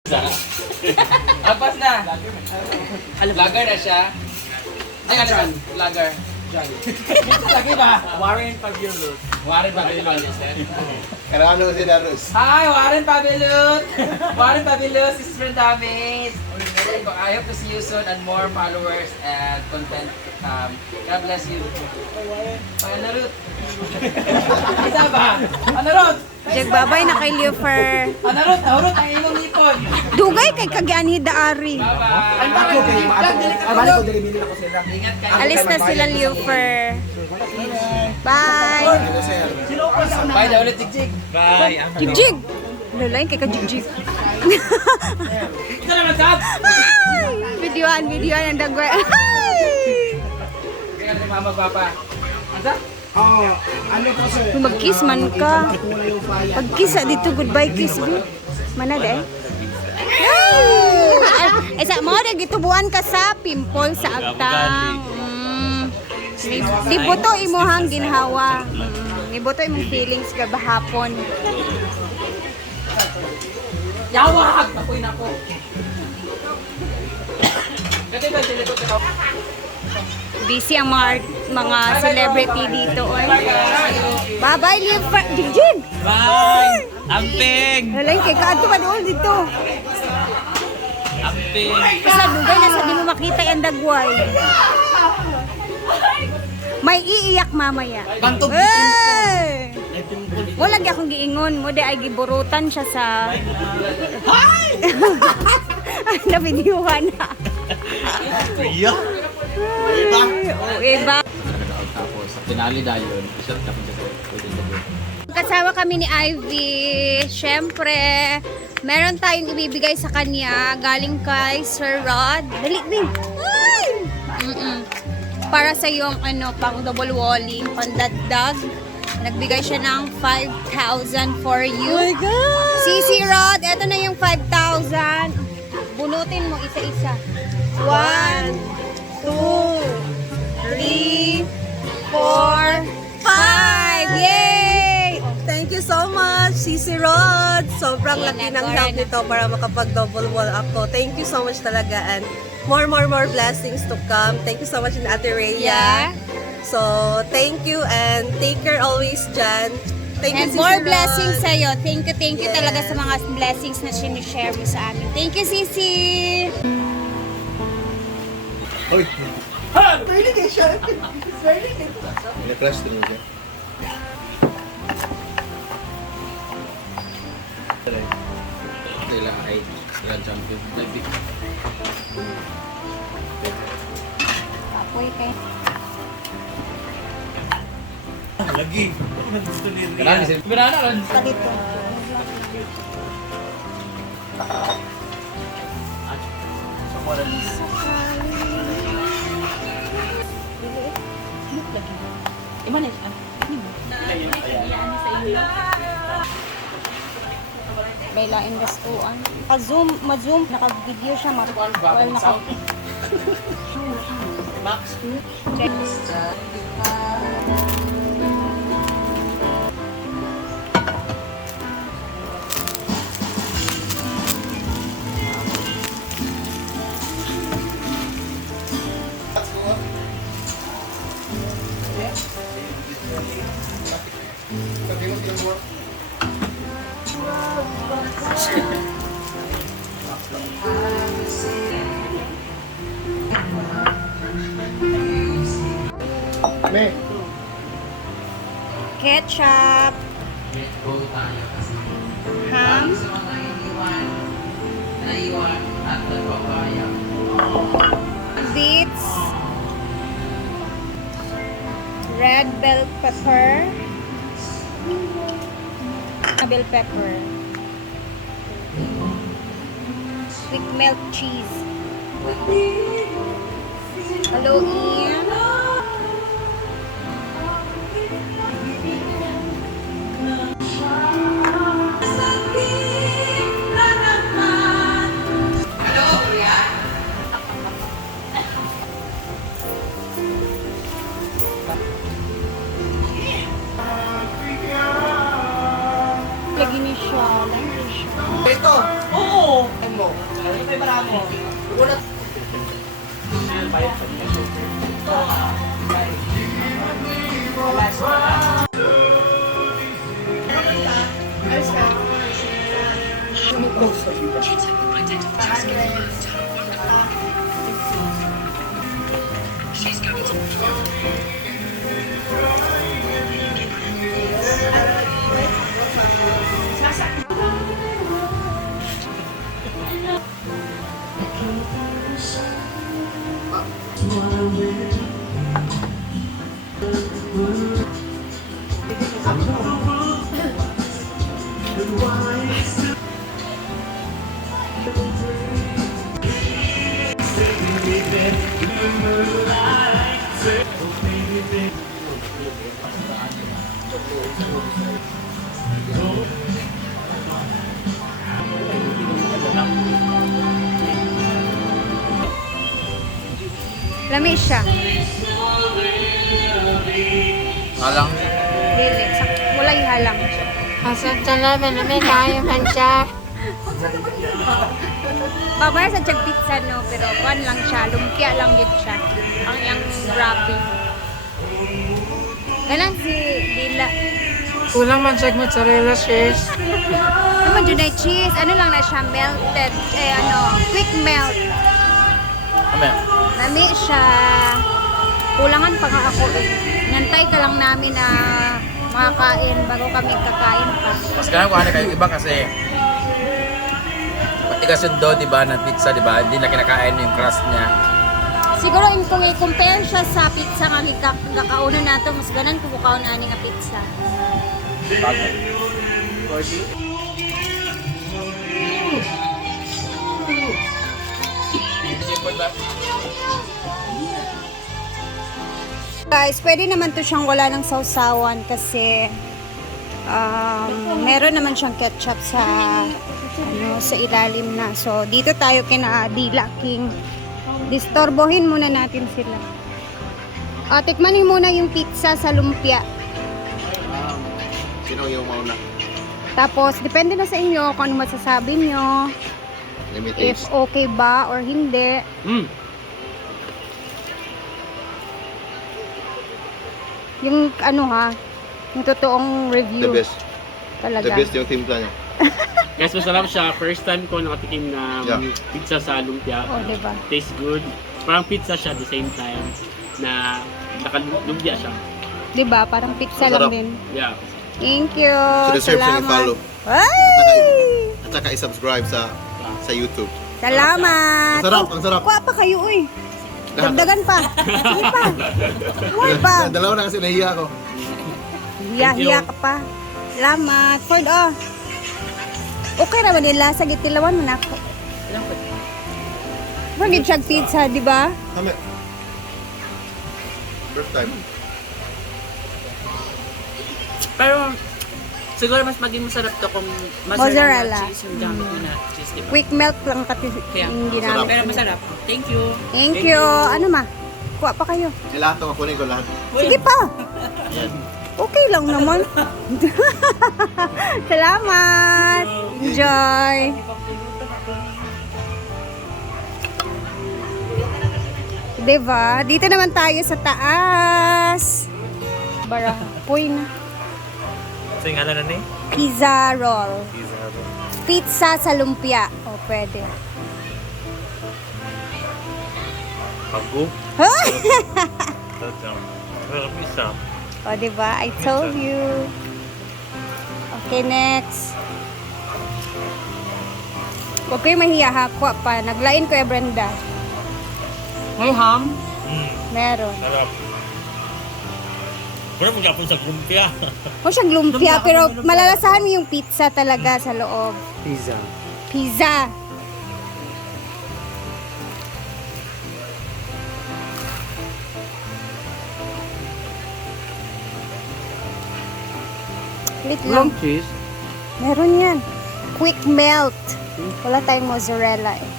Agpas na. Vlogger na siya. Ay, ano ba? Vlogger. Lagi ba? Warren Pavilion. Warren Pavilion. Karano si Larus. Hi, Warren Pavilion! Warren Pavilion, sis friend namin. I hope to see you soon and more followers and content. God bless you. Ano, Ruth? Isa ba? Ano, Ruth? Jagbabay na kay Lufer. Ano, Ruth? Ruth, ang imong ipon. Dugay kay Kagiani Daari. Bye-bye. Ako kay balik ko dili ako sila. Ingat kayo. Alis na sila Lufer. Bye. Bye na ulit, Jigjig. Bye. Jigjig. Lalain kay Kajigjig. Ito naman, Sab! Videoan ang dagway. Kaya si Mama, Papa. Asa? Ano po sir? Mag-kiss man ka. Pag-kiss dito, goodbye kiss. Mana de? Ay, sa mo rin, gitubuan ka sa pimple sa agtang. Libuto imuhang ginhawa. Libuto imong feelings ka bahapon. Yawag! Ako'y nako. Kasi ba sila ito ka? Busy ang mga celebrity dito. Bye-bye, Lufer. Jigjig! Bye. Amping. Lalain kay kaadto ba doon dito? Amping. Sa dugay na sa di mo makita yung dagway. May iiyak mamaya. Bantog. Hey! Wala gyud akong giingon mo di ay giburutan siya sa Hi. ay na-videohan na. Iya. Oh, iba. Tapos, sa tinali dayon, isa tapos sa pwede sabihin. Kasama kami ni Ivy. Siyempre, meron tayong ibibigay sa kanya galing kay Sir Rod. Dali din. Para sa yung pang double walling, pandagdag. Nagbigay siya ng 5,000 for you. Oh my God! CC Rod, eto na yung 5,000. Bunutin mo isa-isa. 1, 2, 3, 4, 5. Yay! Thank you so much, CC Rod. Sobrang Ayan laki na, ng Cora help na. nito para makapag-double wall ako. Thank you so much talaga and more blessings to come. Thank you so much, Ate Rhea. Yeah. So, thank you and take care always, Jan. Thank And you, more CC blessings Rod. sa'yo. Thank you Yes. talaga sa mga blessings na sinishare mo sa amin. Thank you, Sisi! Oy, Really, Keisha? It's very na-crush din mo siya. Sila ay Grand Champion. Apoy kay... Lagi. Gusto ni Kailangan sila. Binana lang. Dito. Bailain gastuan. Pa-zoom, ma-zoom, naka-video siya, well, Max. check. Sabi mo sila mo. Me. Ketchup, ham, beets, red bell pepper, bell pepper, quick melt cheese, haluin, lagi ni siya. Ito. Oo. Lami siya. Alang. Dili. Wala yung halang. Asal talaga na may kaya man siya. Babaya sa tiyag pizza no, pero kuan lang siya, lumpia lang yun siya. Ang iyang wrapping. Ganang si Dila. Kulang man siya mozzarella cheese. Naman dyan ay cheese. Ano lang na siya, melted. Quick melt. Ano? Lami siya. Kulangan pa nga ako eh. Nantay ka lang namin na makakain bago kami kakain pa. Mas ganun ko ano kayo iba kasi matigas yung dough, diba, ng pizza, diba? Hindi na kinakain yung crust niya. Siguro kung i-compare siya sa pizza nga kakauna nato, mas ganan kung kukaon na nga pizza. Bago. Guys, pwede naman to siyang wala ng sausawan kasi meron naman siyang ketchup sa sa ilalim na. So, dito tayo kina Dila King. Distorbohin muna natin sila. Tikmanin muna yung pizza sa lumpia. Sino yung mauna? Tapos, depende na sa inyo kung ano masasabi nyo. Let me If taste. okay ba or hindi. Yung ano ha, yung totoong review. The best. Talaga. The best yung timpla niya. Guys, masarap siya. First time ko nakatikim ng Yeah. pizza sa lumpia. Oh, diba? Tastes good. Parang pizza siya at the same time na nakalumpia siya. Diba? Parang pizza lang Masarap. din. Yeah. Thank you. So deserve siyang i-follow. Ay! At saka i-subscribe sa YouTube. Salamat. Ang sarap, ang sarap. Kuha pa kayo, uy. Dagdagan pa. Sige pa. Kuha pa. Dalawa na kasi nahiya ako. Hiya-hiya ka pa. Salamat. Ford, oh. Okay naman yung lasa. Gitilawan mo na ako. Bagay siyang pizza, di ba? Kami. First time. Pero siguro mas maging masarap to kung Mozzarella. cheese yung gamit mo na cheese, diba? Quick melt lang kasi Kaya, yung ginamit. Pero masarap. Thank you. Thank you. Ano ma? Kuha pa kayo. Lahat ng kunin ko lahat. Sige pa. Yan. Okay lang naman. Salamat. Enjoy. Diba? Dito naman tayo sa taas. Barapoy na. So yung ano na ni? Pizza roll. Pizza sa lumpia. O, pwede. Bago? Ha? Well, isa. O, diba? I told you. Okay, next. Huwag kayo mahiya ha. Kuha pa. Naglain ko Brenda. May ham? Meron. Sarap. Pero magkapon sa lumpia. O siyang lumpia, pero malalasahan mo yung pizza talaga sa loob. Pizza. Pizza. Wait lang. cheese. Meron yan. Quick melt. Wala tayong mozzarella eh.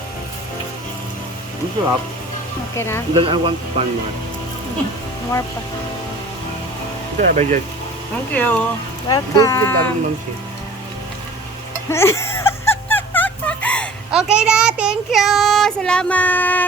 Ang sarap. Okay na? Then I want one more. More pa. Ito na ba dyan? Thank you. Welcome. Okay na, thank you. Salamat.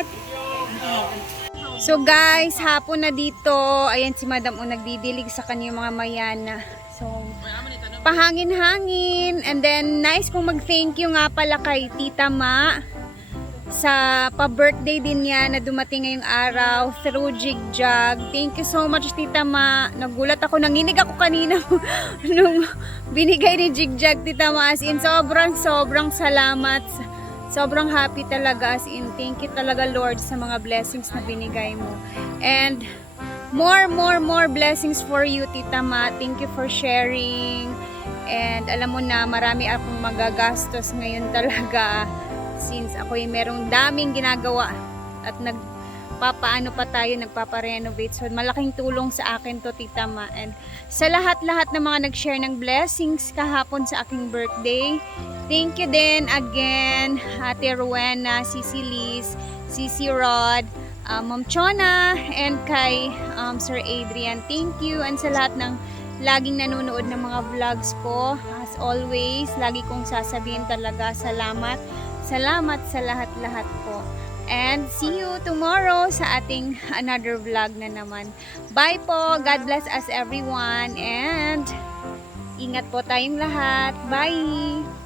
So guys, hapon na dito. Ayan si Madam o nagdidilig sa kanyang mga mayana. So, pahangin-hangin. And then, nice kong mag-thank you nga pala kay Tita Ma sa pa-birthday din niya na dumating ngayong araw through Jigjag. Thank you so much, Tita Ma. Nagulat ako, nanginig ako kanina nung binigay ni Jigjag, Tita Ma. As in, sobrang salamat. Sobrang happy talaga. As in, thank you talaga, Lord, sa mga blessings na binigay mo. And more blessings for you, Tita Ma. Thank you for sharing. And alam mo na, marami akong magagastos ngayon talaga. Since ako ay merong daming ginagawa at nagpapaano pa tayo, nagpaparenovate. So malaking tulong sa akin to, Tita Ma. And sa lahat-lahat ng mga nag-share ng blessings kahapon sa aking birthday, thank you din again, Ate Rowena, Sisi Liz, Sisi Rod, Ma'am Chona, and kay Sir Adrian. Thank you. And sa lahat ng laging nanonood ng mga vlogs ko, as always, lagi kong sasabihin talaga, salamat. Salamat sa lahat-lahat po. And see you tomorrow sa ating another vlog na naman. Bye po. God bless us everyone. And ingat po tayong lahat. Bye!